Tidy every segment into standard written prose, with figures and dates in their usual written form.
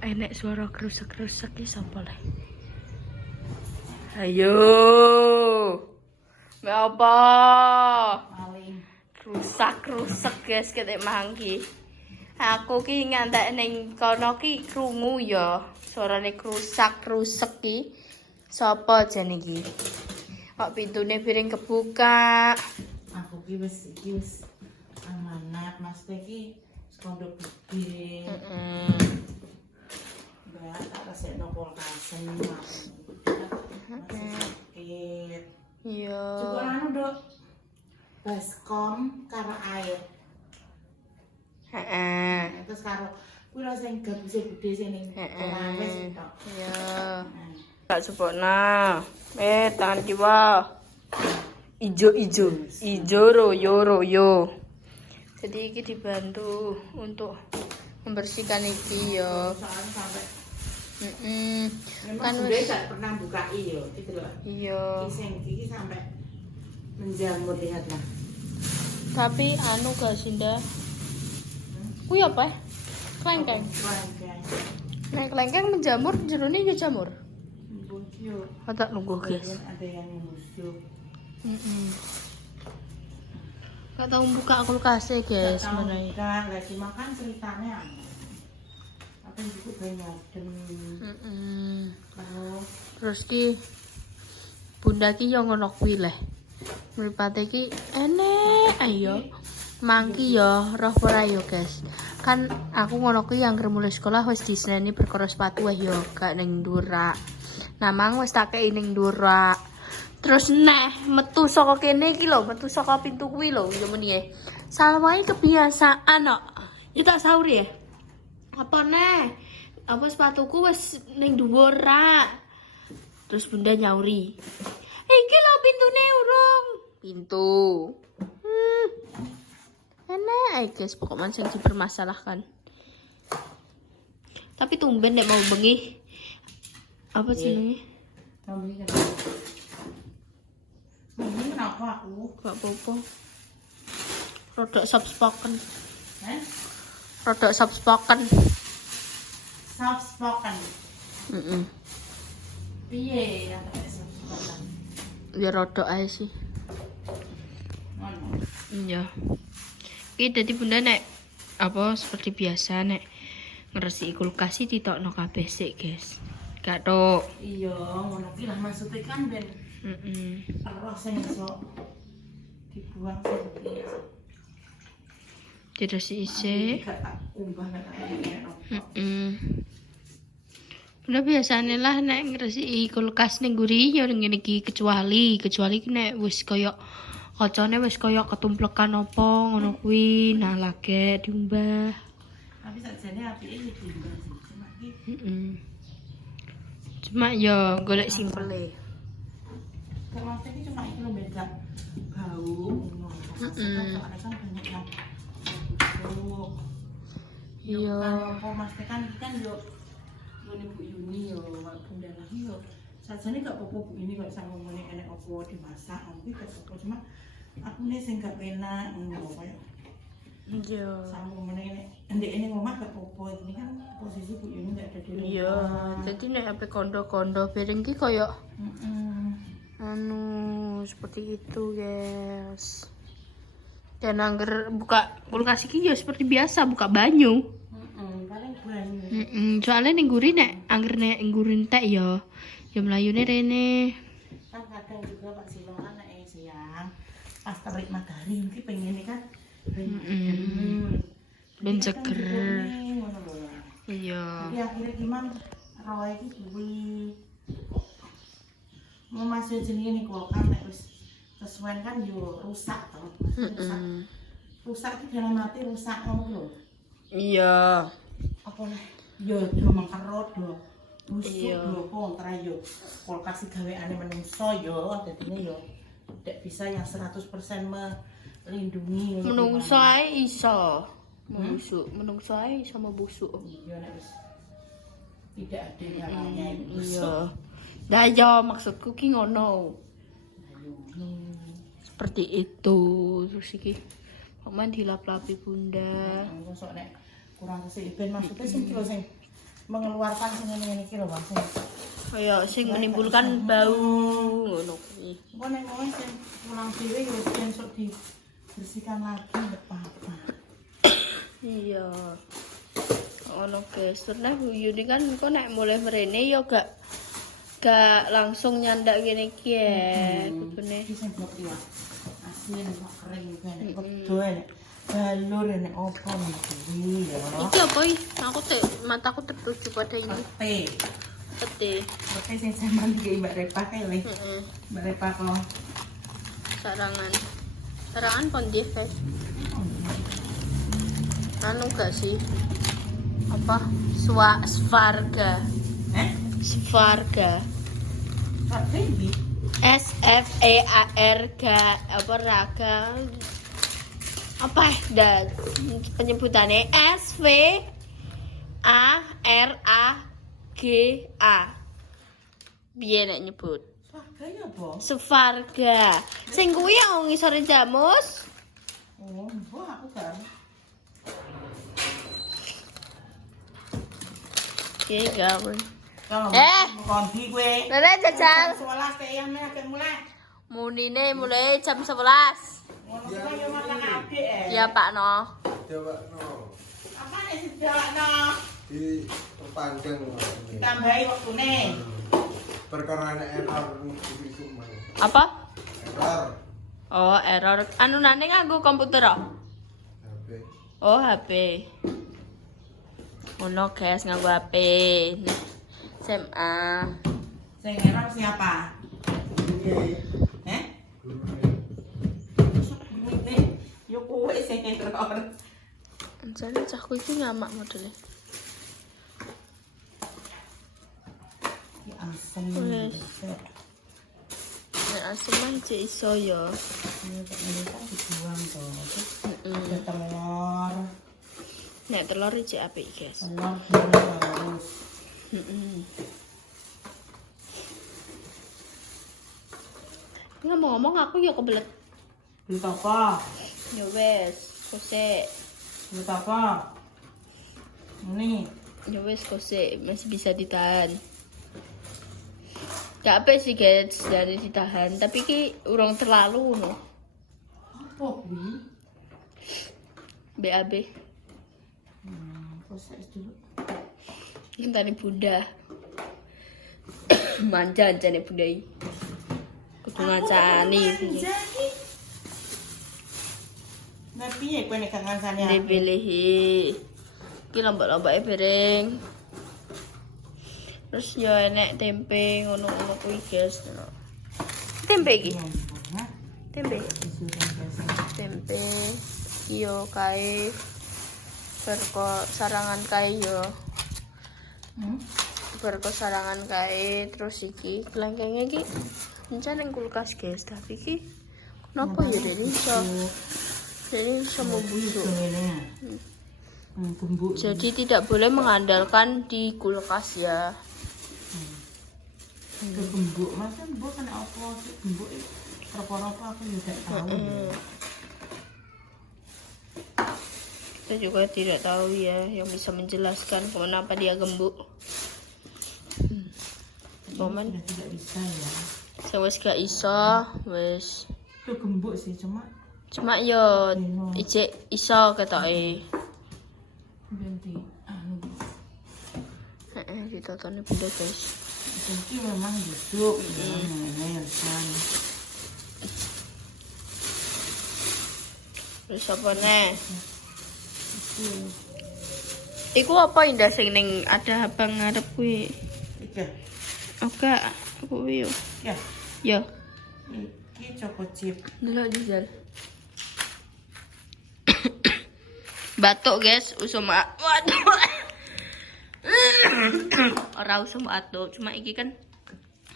enek suara kerusek-kerusek iki sapa le? Ayo. Mbak apa? Maling. Rusak-rusek guys ketek mangki. Aku ki ngantek ning kono ki krungu ya. Suarane rusak-rusek ki. Sapa jan iki? Kok pintune piring kebuka. Aku ki wis amanat Mas iki kondo gede. Mbak tak resekno kulkasen sakit. Iya. Cukup anu, Dok. Baskom karo air. Heeh. Terus karo kuwi lho sing gabuse gede sing ning wis tok. Iya. Tak sebutna. Tangan kiwa. Ijo-ijo. Ijo royo. Jadi iki dibantu untuk membersihkan iki ya. Soalnya sampai Kan udah gak pernah buka iyo gitu loh. Iya. Iki sampai menjamur lihatlah. Tapi anu gak Sinda. Kuwi apa? Klengkeng. Nek klengkeng menjamur jerone ya jamur. Bungkyu. Tak nunggu guys. Ada yang busuk. Gak tau buka kulkasnya guys. Mana ya? Lagi makan ceritanya. Apa yang cukup banyak dan Terus ki bunda ki yo ngono kuwi leh. Mripate ki enek ayo. Mangki yo roh ora yo guys. Kan aku ngono kuwi yang mulai sekolah wis diseneni perkara sepatu yo gak ning Ndura. Nah mang wis tak kei ning Ndura. Terus neh metu saka kene iki lho, metu saka pintu kuwi lho yo muni. Salwae kebiasaan kok. Ya tak sahur ya. Apa neh? Apa sepatuku wis ning dhuwur ra. Terus bunda nyauri. Iki lho pintune urung. Pintu. Enak guys, pokoknya sing dipermasalahkan. Tapi tumben nek mau bengi. Apa jenenge? Ini kenapa aku? Gak apa-apa. Rodok soft spoken. Eh? Rodok soft spoken. Soft spoken. Piye yang kayak soft spoken? Ya rodok aja sih. Ngono. Iya. Iki dadi bunda nek apa seperti biasa nek ngresi kulkas iki ditokno kabeh sik, guys. Gak tok. Iya, ngono ki lah maksudnya kan ben roh sing iso dibuang sing Diresi isik. gak tak umbah nek tak Bunda biasane lah nek ngresi kulkas ning nguri ya ngene iki kecuali nek wis kaya kacane wis kaya ketumplekan apa ngono kuwi nah lagi diumbah. tapi sakjane apike iki diumbah sih cuma iki Cuma ya golek simpele. terus iki cuma iki lho beda bau ngono soalnya kan banyak yang busuk. Iya. Apa Mas kan iki kan yo ngene Bu Yuni yo bunda lagi yo sajane gak apa-apa Bu ini kok sama ngene enek opo dimasak tapi gak apa cuma aku nih sing gak penak ngono kaya Iya. sama ngene ndek ini ngomah gak apa-apa ini kan posisi Bu Yuni gak ada di rumah. Iya, jadi nek ape kondo-kondo piring ki koyo anu seperti itu, guys. Dan angger buka kulkas iki ya seperti biasa buka banyu. Paling banyu. Soalnya ning nguri nek angger nek nguri entek ya mlayune rene. Kan kadang juga Pak Silong kan nek siang pas terik matahari iki pengen kan Ben seger. Ngono lho. Iya. Jadi akhirnya gimana roh iki kuwi mau masih jenenge ning kulkas nek wis kesuwen kan yo rusak to. Rusak iki dalam arti rusak ngono lho. Iya. Apa nih? Yo do mangkerot do. Busuk do kontra yo. Kulkas iki gaweane menungso yo dadine yo tidak bisa yang 100% melindungi Menungso ae iso. Menungso ae iso membusuk. Iya nek wis tidak ada nyalanya itu. Iya. Dah ya maksudku ki ngono. Seperti itu. Terus iki Paman dilap-lapi bunda. Engko sok nek kurang kesih ben maksudnya sing kilo sing mengeluarkan sing iki lho Mas. Kayak sing menimbulkan bau ngono kuwi. Engko nek mau sing pulang dhewe ya besok dibersihkan lagi enggak apa-apa. Iya. Ono guys, terus Yuni kan kok nek mulai mrene ya gak langsung nyandak gini iki ya. Kudune. Iki sing blok ya. Asin kok kering kan. Bedo nek balur nek opo iki ya. Iki apa iki? Aku mataku tertuju pada ini. Pete. Pete sing sampean iki Mbak Repa kae le. Mbak Repa kok Sarangan. Sarangan pondih guys. Anu gak sih? Apa? Svarga. Svarga. Pak Baby. SFEARG apa raga apa dan penyebutannya SVARAGA biar nek nyebut Svarga ya apa? Svarga sing kuwi yang ngisore Jamus. Oh, mbok aku gak. Oke, gawe. Kondi kowe. Lele jajal. 11 teh ya nek mulai. Munine mulai jam 11. Ngono kuwi yo makan adik Ya, Pak No. Jawabno. Apa nek dijawabno? Di perpanjang Tambahi waktune. perkara error itu mah. Apa? Error. Oh, error. Anu nane nganggo komputer oh? HP. Oh, HP. Ono guys nganggo HP. SMA. Sing error siapa? Yo kowe sing error. Anjane cahku iki ngamak modele. Ya asem. Wes. Nek aseman cek iso ya. Ini kan dibuang to. Heeh. Telur. Nek telur cek apik, guys. Telur harus. Heeh. Ngomong-ngomong aku ya kebelet. Beli apa? Ya wes, kose. Beli apa? Ini. Ya wes kose, masih bisa ditahan. Gak apa sih guys dari ditahan, tapi ki urung terlalu no. Apa kuwi? BAB. Proses dulu. Ngenteni bunda. Manja jane bunda iki. Kudu ngacani. Nah piye kowe nek gak ngancani aku? Dipilihi. Iki lombok-lomboke piring. Terus yo enek tempe ngono-ngono kuwi guys. Tempe iki. Tempe. Tempe. Yo kae. Berko sarangan kae yo. Berko sarangan kae terus iki kelengkenge iki encen ning kulkas guys, tapi iki kenapa ya Dene iso membusuk. Bumbu. Jadi tidak boleh mengandalkan di kulkas ya. Bumbu, masa bumbu kan apa sih bumbu apa aku juga tahu. Kita juga tidak tahu ya yang bisa menjelaskan kenapa dia gembuk. Momen Tidak bisa ya. wis gak iso, wis. Itu gembuk sih cuma Yo ijek iso ketoke. ganti anu. Ditonton bunda guys. Jadi memang duduk ya kan. Terus apa nih? Iku apa indah sing ning ada abang ngarep kuwi? Iki. Oke, kuwi yo. Ya. Yo, Iki choco chip. delok dijal. Batuk guys, usum waduh. Ora usum batuk, cuma iki kan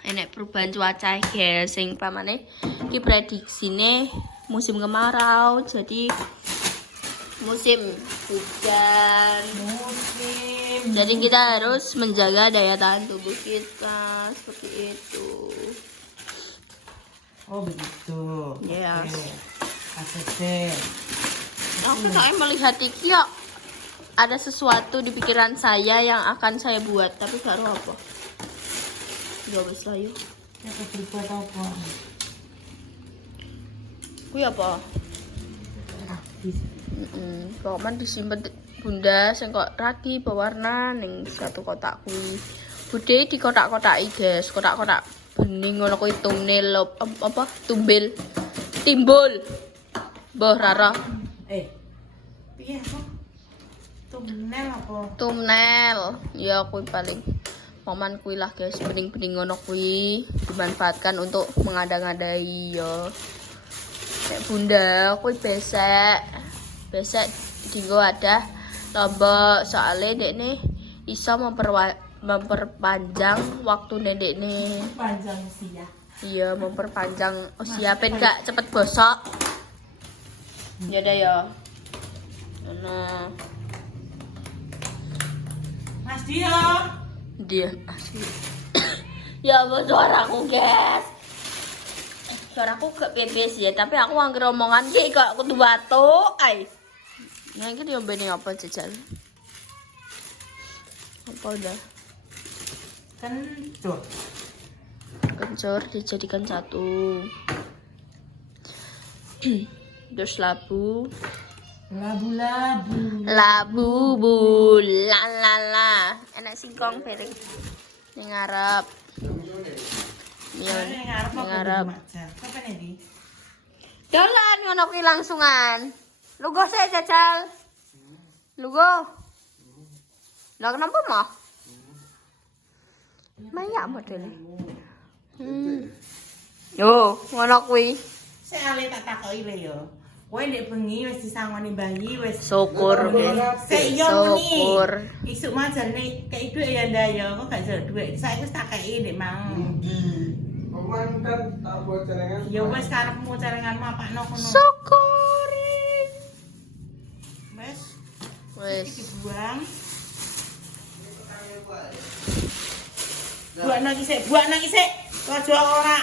enek perubahan cuaca guys sing pamane iki prediksine musim kemarau, jadi musim hujan. Jadi kita harus menjaga daya tahan tubuh kita seperti itu. Oh begitu. Yes. ACC. Aku saya melihat iki ya ada sesuatu di pikiran saya yang akan saya buat, tapi gak tahu apa. Ya wis lah yo. Ya berbuat apa? Kuwi apa? Habis. Kok man disimpen Bunda sing kok ragi pewarna ning satu kotak kuwi. Bude di kotak-kotaki, guys. Kotak-kotak bening ngono kuwi thumbnail apa? Tumbil. Timbul. Mbah Rara. Piye apa? Thumbnail apa? Thumbnail. Ya kuwi paling momen kuwi lah, guys. Bening-bening ngono kuwi dimanfaatkan untuk mengada-ngadai ya. Nek Bunda kuwi besek dinggo ada lombok soalnya dekne iso memperpanjang waktu dekne. Panjang usia. Iya, memperpanjang usia ben gak cepet bosok. Ya udah ya. Nah, Mas Dio. dia asli. Ya apa suaraku, guys. Suaraku gak bebas ya, tapi aku anggere omongan ki kok kudu batuk, ai. Nah, iki diombeni apa jajal? Apa udah? Kencur. Kencur dijadikan satu. Terus labu. Labu-labu. Labu bu la la la. Enak singkong piring. Ning ngarep. Mion. Ning ngarep. Kapan ini? Dolan ngono kuwi langsungan. Lugo sih jajal. Lugo. Lah kenapa mah? Mayak modele. Yo, ngono kuwi. Saya ale tak takoki le yo. Kowe ndek bengi wis disangoni bayi wis. Syukur nggih. Sik yo muni. Syukur. Isuk majane kei dhuwit ya ndak yo, kok gak jero dhuwit. Saiki wis tak kei ndek mang. Paman kan tak buat celengan. Ya wis karepmu celenganmu apakno kono. Syukuri. Wis Wis. dibuang. Buakno iki sik. Aja ora.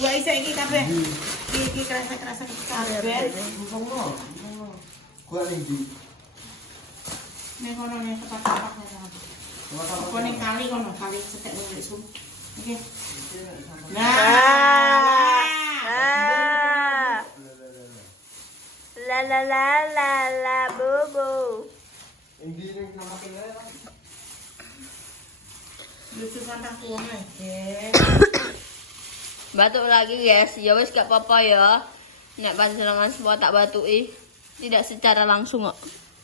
Buak isik iki kabeh. Iki kerasa-kerasa kabeh. Gua ning di. Ning kono ning tempat-tempat kono. Apa ning kali kono, kali cetek ning sum. Oke. Ah. La la la la la bobo. Endi ning sama kene. Lucu kan tak kuone, Batuk lagi, guys. Ya wis gak apa-apa ya. Nek panjenengan semua tak batuki. Tidak secara langsung kok.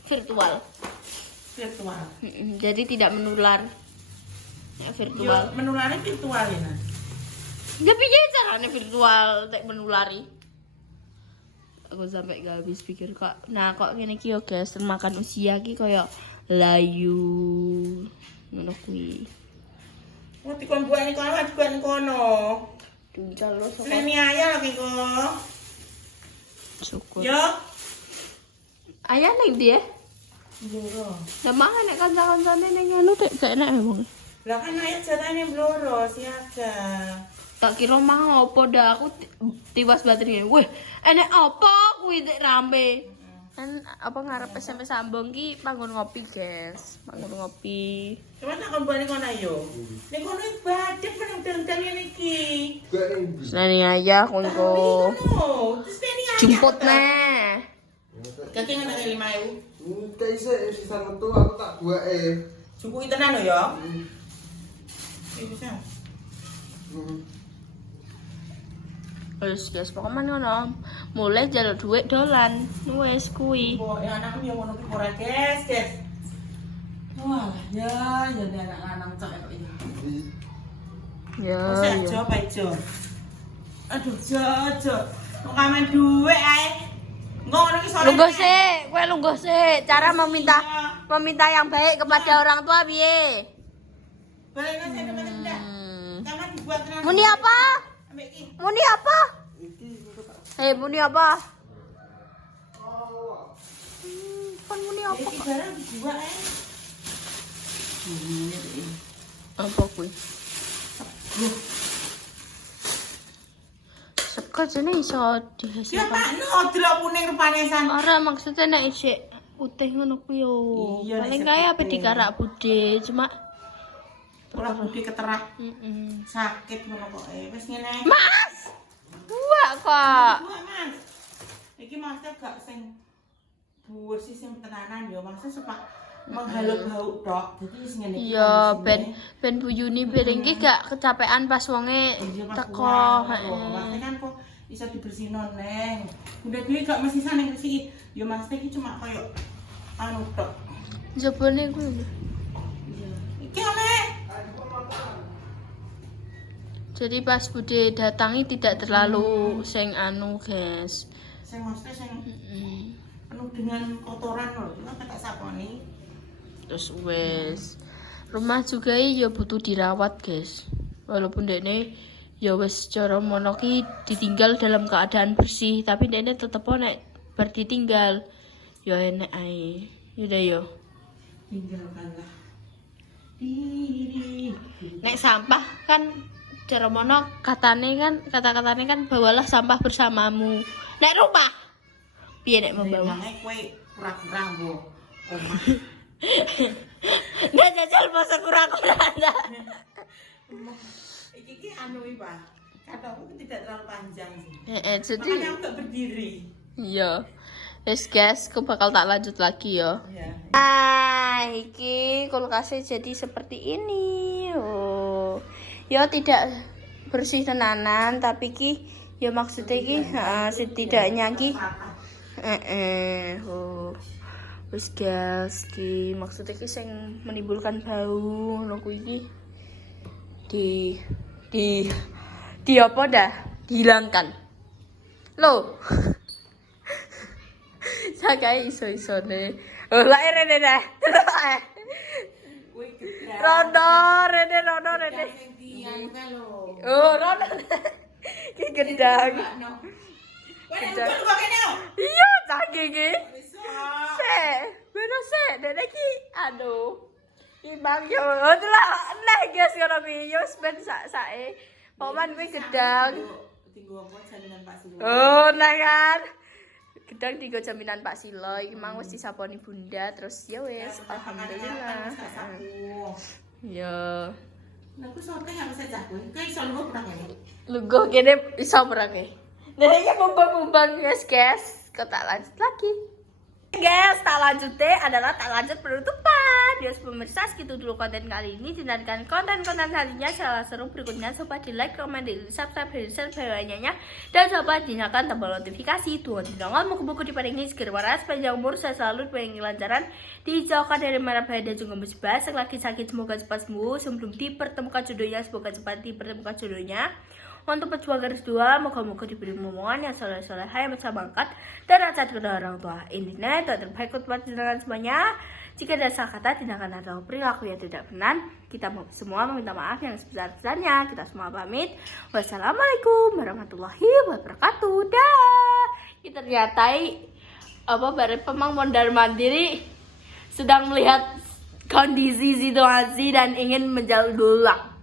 Virtual. virtual. Jadi tidak menular. Nek Yo virtual. menularnya virtual ya. Nah. Tapi ya caranya virtual tek menulari. Aku sampai gak habis pikir kok. Nah, kok ngene iki yo, guys, makan usia ki koyo layu. Ngono kuwi. Oh, dikon buane kono, buane kono. Tuncal lo sok. Seni ayah lagi kok. Syukur. Yo. Ayah ning dia. Bloro. Lah mangan nek kanca-kancane ning anu tek gak enak emang. Lah kan ayah jatane bloro siaga. Tak kira mau apa dah aku tiwas baterai. Wih, enek apa kuwi tek rame. Kan apa ngarep SMP sambung ki panggon ngopi, guys. Panggon ngopi. Cuman tak kon buane kono yo. Ning kono badhe meneng dendang ngene iki. Gua ning di. Seni ayah kongko. Terus seni ayah. Jemput neh. Kaki ngene 5.000. Kayak sisa metu aku tak buat Cukup tenan lho ya. Iki bisa. Wis guys, pokoknya ngono. Mulai jaluk duit dolan. Wis kuwi. Kok anak yo ngono ki ora, guys. Wah, ya anak lanang cok kok iki. Ya. Wis aja apa ijo. Aduh, jojo. Kok kamen duwe ae. Ngono ki sore. Lungguh sih. Cara meminta yang baik kepada orang tua piye? Balena saya ndak. Taman dibuat tenan. Muni apa? Ambek iki. Muni apa? Muni apa? Kan muni apa? Iki barang dibuat ae. Apa kuwi? Sego jane iso Ya dihasilkan. tak no odro kuning rupane san. Ora maksudnya nek isik putih ngono ku yo. Iya, Paling nek kaya apa putih. dikarak bude cuma Ora budi keterak mm-mm. sakit ngono kok. Wis ngene. Mas. Wah kok. Wah, Mas. Iki maksudnya gak sing bersih sing tenanan ya, maksudnya sepak menghalut bau tok. Jadi wis ngene iki. Iya, kondisine. ben Bu Yuni bareng ki gak kecapean pas wonge Iya, Mas, teko. kurang. Heeh. Maksudnya kan kok bisa dibersihin neng. Udah duwe gak mesti saneng bersih. Ya maksudnya iki cuma koyo anu tok. Jebone ku. Iya. Iki oleh. Jadi pas Bude datangi tidak terlalu sing anu, guys. Sing maksudnya sing Mm-mm. penuh dengan kotoran loh. Itu kan tak saponi. Terus wes rumah juga ya butuh dirawat, guys. Walaupun dekne ya wes cara mono ki ditinggal dalam keadaan bersih, tapi dekne tetep nek bar ditinggal ya enek ae. Yaudah yo. Tinggalkanlah diri. Nek sampah kan cara mono katane kan kata-katane kan bawalah sampah bersamamu. Nek rumah piye nek membawa? Memangnya kue kura-kura bu. Omah. Nggak jajal masa kura-kura Anda. Iki anu iki, Pak. Kataku tidak terlalu panjang sih. Jadi Makanya aku gak berdiri. iya. Yes guys, aku bakal tak lanjut lagi ya. Iya. Nah, iki kulkasnya jadi seperti ini. Oh. Ya tidak bersih tenanan, tapi ki ya maksudnya ki setidaknya ki oh. Wis guys, ki maksudnya ki sing menimbulkan bau ngono kuwi di apa dah? Dihilangkan. Loh. Sakai iso-isone. Oh, lah rene dah. Delok ae. Kue gedang. Rono rene. Sing di anu kan lho. Oh, rono. Ki gedang. Kue nek udan kok kene lho. Iya, canggih ki. Iso. Bener sih, dene ki aduh. Imbang yo, delok neh guys ngono ki. Yo wis ben sak-sake. Paman kuwi gedang. Tinggu apa jaminan Pak Silo. Oh, nah kan. Gedang digo jaminan Pak Silo, iki mang wis disaponi Bunda, terus ya wis alhamdulillah. Ya. Nah, aku sote gak bisa jago. Kau iso lu pernah kene. Lugo kene iso merang e. Nah, iki mumbang-mumbang guys. Kok tak lanjut lagi. Guys, tak lanjutnya adalah tak lanjut penutupan. Ya pemirsa, segitu dulu konten kali ini. Dinantikan konten-konten selanjutnya secara seru berikutnya. Sobat di like, komen, di subscribe, di share bawahnya. Dan sobat nyalakan tombol notifikasi. Tuhan tidak mau buku di paling ini segera waras panjang umur. Saya selalu pengen kelancaran. Dijauhkan dari mara bahaya dan juga musibah. Selagi sakit semoga cepat sembuh. Sebelum dipertemukan jodohnya, semoga cepat dipertemukan jodohnya. Untuk pejuang garis dua, moga-moga diberi momongan yang soleh-soleh yang bisa mangkat dan nasihat kedua orang tua. Intinya itu terbaik buat tindakan semuanya. Jika ada salah kata, tindakan atau perilaku yang tidak benar, kita semua meminta maaf yang sebesar-besarnya. Kita semua pamit. Wassalamualaikum warahmatullahi wabarakatuh. Dah. Kita ternyata bare pemang mondar mandiri sedang melihat kondisi situasi dan ingin menjalin dulang.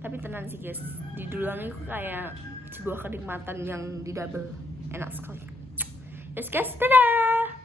Tapi tenang sih guys, di dulang itu kayak sebuah kenikmatan yang di double, enak sekali. Yes guys, dadah.